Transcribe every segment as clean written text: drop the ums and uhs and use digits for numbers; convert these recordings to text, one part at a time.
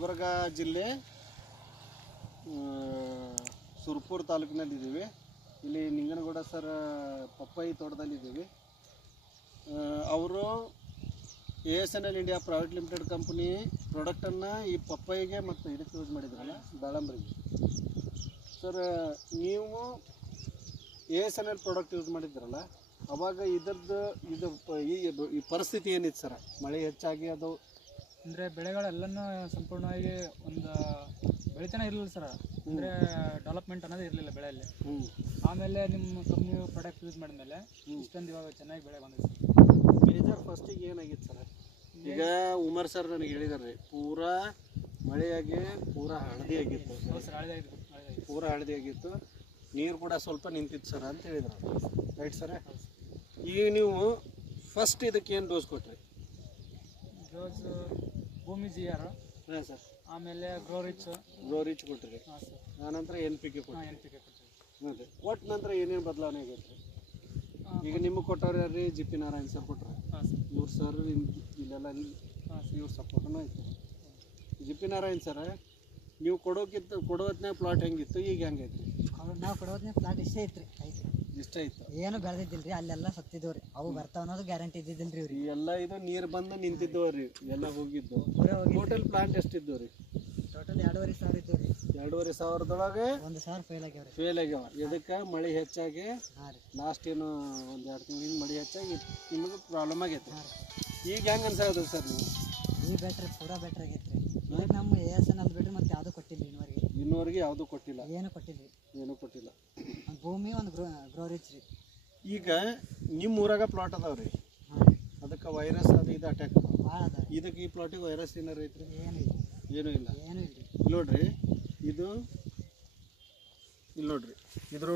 ಗುಲ್ಬರ್ಗ ಜಿಲ್ಲೆ ಸುರ್ಪುರ್ ತಾಲೂಕಿನಲ್ಲಿದ್ದೀವಿ. ಇಲ್ಲಿ ನಿಂಗನಗೌಡ ಸರ್ ಪಪ್ಪಾಯಿ ತೋಟದಲ್ಲಿದ್ದೀವಿ. ಅವರು ASNL India private limited company ಪ್ರಾಡಕ್ಟನ್ನು ಈ ಪಪ್ಪಾಯಿಗೆ ಮತ್ತು ಇದಕ್ಕೆ ಯೂಸ್ ಮಾಡಿದ್ರಲ್ಲ, ದಾಳಂಬ್ರಿಗೆ. ಸರ್, ನೀವು ASNL ಪ್ರಾಡಕ್ಟ್ ಯೂಸ್ ಮಾಡಿದ್ರಲ್ಲ, ಅವಾಗ ಈ ಪರಿಸ್ಥಿತಿ ಏನಿತ್ತು ಸರ್? ಮಳೆ ಹೆಚ್ಚಾಗಿ ಅದು ಅಂದರೆ ಬೆಳೆಗಳೆಲ್ಲನೂ ಸಂಪೂರ್ಣವಾಗಿ ಒಂದು ಬೆಳಿತಾನೆ ಇರಲಿಲ್ಲ ಸರ್. ಅಂದರೆ ಡೆವಲಪ್ಮೆಂಟ್ ಅನ್ನೋದು ಇರಲಿಲ್ಲ ಬೆಳೆಯಲ್ಲಿ. ಆಮೇಲೆ ನಿಮ್ಮ ಕಂಪ್ನಿ ಪ್ರಾಡಕ್ಟ್ ಯೂಸ್ ಮಾಡಿದ್ಮೇಲೆ ಇಷ್ಟೊಂದು ಇವಾಗ ಚೆನ್ನಾಗಿ ಬೆಳೆ ಬಂದಿದೆ ಸರ್. ಮೇಜರ್ ಫಸ್ಟಿಗೆ ಏನಾಗಿತ್ತು ಸರ್? ಈಗ ಉಮರ್ ಸರ್ ನನಗೆ ಹೇಳಿದಾರೆ, ಪೂರಾ ಮಳೆಯಾಗಿ ಪೂರಾ ಹಳದಿ ಆಗಿತ್ತು. ಪೂರಾ ಹಳದಿ ಆಗಿತ್ತು, ನೀರು ಕೂಡ ಸ್ವಲ್ಪ ನಿಂತಿತ್ತು ಸರ್ ಅಂತ ಹೇಳಿದ್ರು. Right sir? ಈಗ ನೀವು ಫಸ್ಟ್ ಇದಕ್ಕೆ ಏನು ಡೋಸ್ ಕೊಟ್ರಿ? ಡೋಸ್ ಭೂಮಿ GR. ಹಾಂ ಸರ್. ಆಮೇಲೆ ಗ್ರೋ ರಿಚ್ ಕೊಟ್ಟಿರಿ. ಹಾಂ ಸರ್. ಆನಂತರ NPK ಕೊಟ್ಟಿರಿ. NPK ಕೊಟ್ಟಿರಿ. ಅದೇ ಕೊಟ್ಟ ನಂತರ ಏನೇನು ಬದಲಾವಣೆ ಆಗೈತೆ? ಈಗ ನಿಮಗೆ ಕೊಟ್ಟವ್ರು ಯಾರು? GP ನಾರಾಯಣ್ ಸರ್ ಕೊಟ್ಟರು. ಹಾಂ ಸರ್. ಇವ್ರು ಸರ್ ಇಲ್ಲೆಲ್ಲ ಇವ್ರ ಸಪೋರ್ಟೂ ಆಯಿತು. GP ನಾರಾಯಣ್ ಸರ್, ನೀವು ಕೊಡೋ ಹೊತ್ನಾಗ ಪ್ಲಾಟ್ ಹೆಂಗಿತ್ತು, ಈಗ ಹೆಂಗೈತಿ? ನಾವು ಕೊಡೋದ್ನೇ ಪ್ಲಾಟ್ ಇಷ್ಟೇ ಐತ್ರಿ. ಇಷ್ಟ ಇತ್ತು. ಏನು ಬೆಳೆದಿದ್ದಿಲ್ರಿ, ಅಲ್ಲೆಲ್ಲ ಸತ್ತಿದ್ದವ್ರಿ. ಅವು ಬರ್ತಾವ ಅನ್ನೋದು ಗ್ಯಾರಂಟಿ ಇದ್ದಿದ್ದಿಲ್ರಿ ಇವ್ರಿಗೆ. ಎಲ್ಲ ಇದು ನೀರು ಬಂದು ನಿಂತಿದ್ದವ್ರಿ, ಎಲ್ಲ ಹೋಗಿದ್ದು. ಟೋಟಲ್ ಪ್ಲಾಂಟ್ ಎಷ್ಟಿದ್ದು ರೀ? ಟೋಟಲ್ 2,500 ಇದ್ದವ್ರಿ. 2,500 1,000 ಫೇಲ್ ಆಗ್ಯಾವ್ರಿ. ಫೇಲ್ ಆಗ್ಯಾವ. ಇದಕ್ಕೆ ಮಳೆ ಹೆಚ್ಚಾಗಿ ಲಾಸ್ಟ್ ಏನು ಒಂದು 2 ತಿಂಗಳಿಂದ ಮಳೆ ಹೆಚ್ಚಾಗಿ ನಿಮಗೆ ಪ್ರಾಬ್ಲಮ್ ಆಗೈತೆ. ಈಗ ಹೆಂಗೆ ಅನ್ಸೋದು ಸರ್ ನೀವು? ಈ ಬೆಟ್ರ್ ಪೂರಾ ಬೆಟ್ರ್ ಆಗೈತ್ರಿ. ನಮ್ಮ ASNL ಬಿಡ್ರಿ ಮತ್ತೆ ಯಾವುದೂ ಕೊಟ್ಟಿಲ್ಲ ಇನ್ನೂವರೆಗೆ ಯಾವುದೂ ಕೊಟ್ಟಿಲ್ಲ. ಏನೂ ಕೊಟ್ಟಿಲ್ಲ. ಒಂದು ಭೂಮಿ, ಒಂದು ಗ್ರೋ ರಿಚ್ ರೀ. ಈಗ ನಿಮ್ಮ ಊರಾಗ ಪ್ಲಾಟ್ ಅದಾವ್ರಿ, ಅದಕ್ಕೆ ವೈರಸ್ ಅದು ಇದು ಅಟ್ಯಾಕ್ ಭಾಳ ಅದ. ಇದಕ್ಕೆ ಈ ಪ್ಲಾಟಿಗೆ ವೈರಸ್ ಏನಾರು ಐತ್ರಿ? ಏನೂ ಇಲ್ಲ. ಇಲ್ಲಿ ನೋಡ್ರಿ,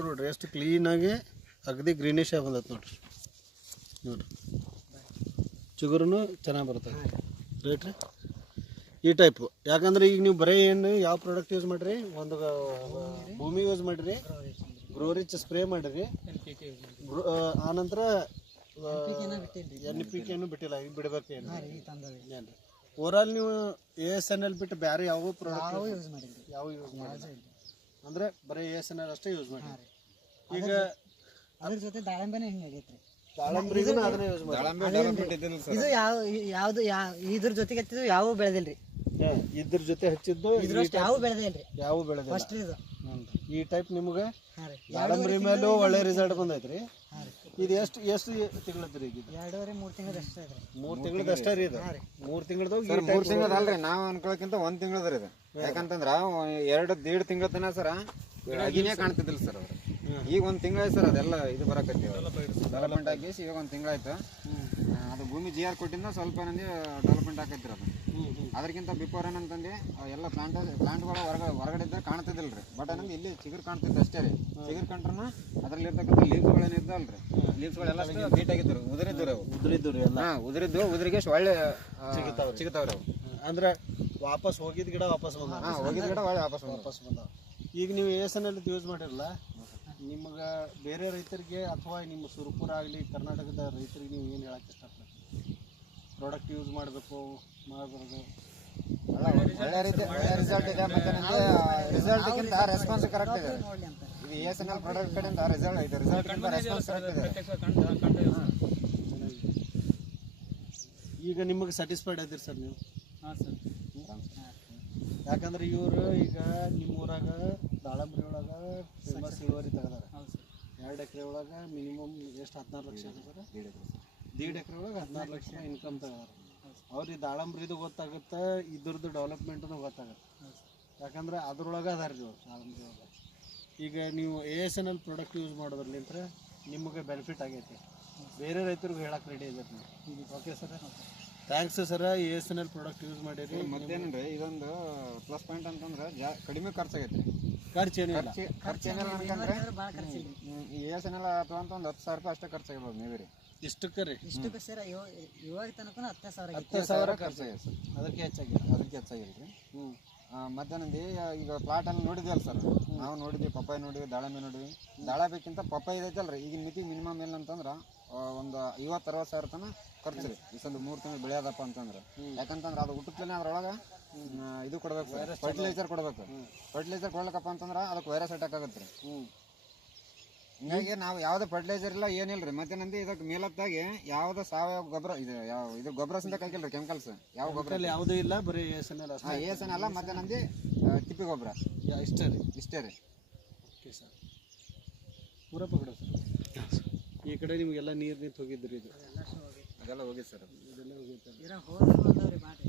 ನೋಡ್ರಿ ಎಷ್ಟು ಕ್ಲೀನಾಗಿ ಅಗದಿ ಗ್ರೀನಿಶ್ ಆಗಿ ಬಂದೈತೆ ನೋಡ್ರಿ. ಚಿಗುರು ಚೆನ್ನಾಗಿ ಬರ್ತದೆ. ರೈಟ್ ರೀ? ಈ ಟೈಪು. ಯಾಕಂದ್ರೆ ಈಗ ನೀವು ಬರೀ ಏನು ಯಾವ ಪ್ರಾಡಕ್ಟ್ ಯೂಸ್ ಮಾಡಿರಿ? ಒಂದು ಭೂಮಿ ಯೂಸ್ ಮಾಡಿರಿ, ಗ್ರೋ ರಿಚ್ ಸ್ಪ್ರೇ ಮಾಡಿರಿ, ಆನಂತರ NPK ಬಿಟ್ಟಿಲ್ಲ. ಈಗ ಬಿಡಬೇಕೇನು? ಓವರಾಲ್ ನೀವು ASNL ಬಿಟ್ಟು ಬೇರೆ ಯಾವ ಪ್ರಾಡಕ್ಟ್ ಯೂಸ್ ಮಾಡಿರಿ? ಯಾವ ಯೂಸ್ ಮಾಡಿರಿ? ಅಂದರೆ ಬರೀ ASNL ಅಷ್ಟೇ ಯೂಸ್ ಮಾಡಿರಿ. ಈಗ ಅದ್ರ ಜೊತೆ ದಾಳಂಬೆನೇ ಹಿಂಗಾಗೈತ್ರಿ. ದಾಳಂಬ್ರಿಗೂ ಅದನ್ನೇ ಯೂಸ್ ಮಾಡಿ. ಇದು ಯಾವ್ದು ಇದ್ರ ಜೊತೆಗೆ ಹಚ್ಚಿದ್ದು ಯಾವ ಬೆಳೆದಿಲ್ರಿ. ಇದ್ರ ಜೊತೆ ಹಚ್ಚಿದ್ದು ಯಾವ ಬೆಳೆದಿಲ್ರಿ. ಯಾವ ಬೆಳೆದಿಲ್ಲ. ಫಸ್ಟ್ ಇದು ಈ ಟೈಪ್ ನಿಮ್ಗೆ ದಾಳಂಬ್ರಿ ಮೇಲೂ ಒಳ್ಳೆ ರಿಸಲ್ಟ್ ಬಂದೈತ್ರಿ. ಇದು ಎಷ್ಟು ತಿಂಗಳದ್ರಿ? ಈಗ 2-3 ತಿಂಗಳದಷ್ಟೇ ಐತ್ರಿ. 3 ತಿಂಗಳದಷ್ಟೇ ರೀ ಇದು. 3 ತಿಂಗಳದಾಗ 3 ತಿಂಗಳದಲ್ರಿ, ನಾವು ಅನ್ಕೊಳಕ್ಕಿಂತ 1 ತಿಂಗಳದ್ರಿ ಇದು. ಯಾಕಂತಂದ್ರ 2-1.5 ತಿಂಗಳ ತನ ಸರ ಅಗಿನೇ ಕಾಣ್ತಿದ್ದಿಲ್ಲ ಸರ್ ಅವ್ರು. ಈಗ 1 ತಿಂಗಳಾಯ್ತು ಸರ್, ಅದೆಲ್ಲ ಇದು ಬರಕತ್ತಿ ಡೆವಲಪ್ಮೆಂಟ್ ಆಗಿ. ಈಗ 1 ತಿಂಗಳಾಯ್ತು. ಅದು ಭೂಮಿ GR ಕೊಟ್ಟಿಂದ ಸ್ವಲ್ಪ ನಂದಿ ಡೆವಲಪ್ಮೆಂಟ್ ಆಕೈತ್ರಿ ಅದು. ಅದಕ್ಕಿಂತ ಬಿಫೋರ್ ಏನಂತಂದು ಎಲ್ಲ ಪ್ಲಾಂಟ್ಗಳು ಹೊರಗಡೆ ಇದ್ದರೆ ಕಾಣ್ತಿದ್ದಿಲ್ಲ ರೀ. ಬಟ್ ಏನಂದ್ರೆ ಇಲ್ಲಿ ಚಿಗುರು ಕಾಣ್ತಿದ್ದು ಅಷ್ಟೇ ರೀ. ಚಿಗುರು ಕಂಡ್ರೂ ಅದರಲ್ಲಿ ಇರ್ತಕ್ಕಂಥ ಲೀವ್ಸ್ಗಳೇನು ಇದ್ದವಲ್ಲ ರೀ, ಲೀವ್ಸ್ಗಳೆಲ್ಲ ನೀಟಾಗಿದ್ದು ಉದುರಿದ್ದು ಉದುರಿಗೆ ಒಳ್ಳೆ ಸಿಗುತ್ತಾವ್ರಿ ಅವು. ಅಂದ್ರೆ ವಾಪಸ್ ಹೋಗಿದ್ದ ಗಿಡ ವಾಪಸ್ ಬಂದ. ಹೋಗಿದ್ದ ಗಿಡ ಒಳ್ಳೆ ವಾಪಸ್ ಬಂದಾವ. ಈಗ ನೀವು ASNL ಯೂಸ್ ಮಾಡಿರಲ್ಲ, ನಿಮಗೆ ಬೇರೆ ರೈತರಿಗೆ ಅಥವಾ ನಿಮ್ಮ ಸುರ್ಪುರ ಆಗಲಿ ಕರ್ನಾಟಕದ ರೈತರಿಗೆ ನೀವು ಏನು ಹೇಳಕ್ಕೆ ಇಷ್ಟಪಡ್ತೀರಿ? ಪ್ರಾಡಕ್ಟ್ ಯೂಸ್ ಮಾಡಬೇಕು ಮಾಡಬಾರ್ದು? ಒಳ್ಳೆ ರಿಸಲ್ಟ್ ಇದೆ. ಮತ್ತೆ ರಿಸಲ್ಟ್ಗಿಂತ ರೆಸ್ಪಾನ್ಸ್ ಕರೆಕ್ಟ್ ಇದೆ. ಇದು ASNL ಪ್ರಾಡಕ್ಟ್ ಕಡೆಯಿಂದ ರಿಸಲ್ಟ್ಗಿಂತ ರೆಸ್ಪಾನ್ಸ್ ಕರೆಕ್ಟ್ ಇದೆ. ಈಗ ನಿಮಗೆ ಸ್ಯಾಟಿಸ್ಫೈಡ್ ಆದಿರಿ ಸರ್ ನೀವು? ಹಾಂ ಸರ್. ಯಾಕಂದ್ರೆ ಇವರು ಈಗ ನಿಮ್ಮ ಊರಾಗ ದಾಳಂಬ್ರಿ ಒಳಗೆ ಫೇಮಸ್ ಇಳುವರಿ ತೆಗೆದಾರೆ. 2 ಎಕರೆ ಒಳಗೆ ಮಿನಿಮಮ್ ಎಷ್ಟು 16 ಲಕ್ಷ ಸರ್? 1.5 ಎಕರೆ ಒಳಗೆ 16 ಲಕ್ಷ ಇನ್ಕಮ್ ತೆಗೆದಾರೆ. ಅವ್ರಿಗೆ ದಾಳಂಬ್ರಿದು ಗೊತ್ತಾಗುತ್ತೆ, ಇದ್ರದ್ದು ಡೆವಲಪ್ಮೆಂಟೂ ಗೊತ್ತಾಗುತ್ತೆ. ಯಾಕಂದ್ರೆ ಅದ್ರೊಳಗೆ ಅದಾರ ರೀ ದಾಳಂಬ್ರಿ ಒಳಗೆ. ಈಗ ನೀವು ASNL ಪ್ರಾಡಕ್ಟ್ ಯೂಸ್ ಮಾಡೋದ್ರಲ್ಲಿಂತ ನಿಮಗೆ ಬೆನಿಫಿಟ್ ಆಗೈತಿ. ಬೇರೆ ರೈತರಿಗೆ ಹೇಳಕ್ಕೆ ರೆಡಿ ಆಗೈತೆ. Okay sir, thanks sir. ASNL product use ಮಾಡಿರಿ. ಮತ್ತೇನ್ರಿ ಇದೊಂದು ಪ್ಲಸ್ ಪಾಯಿಂಟ್ ಅಂತಂದ್ರೆ ಕಡಿಮೆ ಖರ್ಚಾಗೈತಿ. ಖರ್ಚೇನಿಲ್ಲ ಅನ್ಕಂದ್ರೆ ASNL ಅಥವಾ ಅಂತ ಒಂದು 10,000 ರೂಪಾಯಿ ಅಷ್ಟೇ ಖರ್ಚಾಗಿರ್ಬೋದು ಮೇಬಿ ರೀ. ಇಷ್ಟಕ್ಕೆ ಸರ್ ಇವಾಗ ತನಕ 10,000 ಖರ್ಚಾಗಿದೆ ಸರ್. ಅದಕ್ಕೆ ಹೆಚ್ಚಾಗಿಲ್ಲ ರೀ. ಮಧ್ಯಾಹ್ನದಿ ಈಗ ಪ್ಲಾಟಲ್ಲಿ ನೋಡಿದ್ವಲ್ಲ ಸರ್, ನಾವು ನೋಡಿದ್ವಿ, ಪಪ್ಪಾಯಿ ನೋಡಿದ್ವಿ, ದಾಳಂಬೆ ನೋಡಿದ್ವಿ. ದಾಳಂಬೇಕಿಂತ ಪಪ್ಪಾಯಿ ಇದೈತಲ್ರಿ, ಈಗಿನ ಮಿತಿ ಮಿನಿಮಮ್ ಏನಂತಂದ್ರೆ ಒಂದು 50-60 ಸಾವಿರ ತನಕ ಖರ್ಚು ರೀ. ಈ ಸಲ 3 ತಿಂಗಳು ಬೆಳೆಯೋದಪ್ಪ ಅಂತಂದ್ರೆ. ಯಾಕಂತಂದ್ರೆ ಅದು ಹುಟ್ಟುತ್ತಲೇ ಅದ್ರೊಳಗೆ ಇದು ಕೊಡ್ಬೇಕು ಸರ್, ಫರ್ಟಿಲೈಸರ್ ಕೊಡ್ಬೇಕು. ಫರ್ಟಿಲೈಸರ್ ಕೊಡ್ಲಕ್ಕಪ್ಪ ಅಂತಂದ್ರೆ ಅದಕ್ಕೆ ವೈರಸ್ ಅಟ್ಯಾಕ್ ಆಗುತ್ತೆ ರೀ. ಹಿಂಗಾಗಿ ನಾವು ಯಾವ್ದು ಫರ್ಟಿಲೈಸರ್ ಇಲ್ಲ ಏನಿಲ್ಲ ರೀ. ಮತ್ತೇನಂದ್ರೆ ಇದಕ್ಕೆ ಮೇಲತ್ತಾಗಿ ಯಾವ್ದು ಸಾವಯವ ಗೊಬ್ಬರ ಇದು ಗೊಬ್ಬರ ಸಿಂತ ಹಾಕಿಲ್ಲ ರೀ, ಕೆಮಿಕಲ್ಸ್ ಯಾವ ಗೊಬ್ಬರ ಯಾವುದೂ ಇಲ್ಲ, ಬರೀ ASNL ಅಷ್ಟೇ. ಏಸನಲ್ಲ. ಮತ್ತೇನಂದು ತಿಪ್ಪಿ ಗೊಬ್ಬರ ಇಷ್ಟೇ ರೀ. ಇಷ್ಟೇ ರೀ. ಓಕೆ ಸರ್, ಪೂರಪ್ಪ ಕಡೆ ಸರ್. ಈ ಕಡೆ ನಿಮಗೆಲ್ಲ ನೀರು ನಿಂತು ಹೋಗಿದ್ರಿ, ಇದು ಅದೆಲ್ಲ ಹೋಗಿ ಸರ್. ಇದೆಲ್ಲ ಹೋಗಿತ್ತು. ಹೋದವ್ರಿ ಮಾಡಿ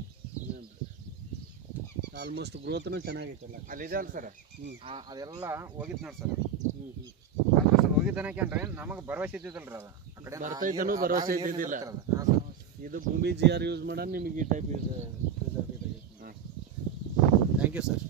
ಆಲ್ಮೋಸ್ಟ್ ಗ್ರೋತ್ನು ಚೆನ್ನಾಗೈತಲ್ಲ ಅಲ್ಲಿ ಇದೆ ಅಲ್ಲ ಸರ್, ಅದೆಲ್ಲ ಹೋಗಿತ್ತು ನೋಡಿ ಸರ್. ಹ್ಞೂ ಆಲ್ಮೋಸ್ಟ್ ಹೋಗಿದ್ದನಕೇನ್ರಿ ನಮಗೆ ಭರವಸೆ ಇದ್ದಿದ್ದಲ್ರಿ ಅದು. ಆ ಕಡೆ ಬರ್ತೈತನೂ ಭರವಸೆ ಇದ್ದಿದ್ದಿಲ್ಲ. ಇದು ಭೂಮಿ GR ಯೂಸ್ ಮಾಡೋಣ ನಿಮಗೆ ಈ type use. Thank you sir.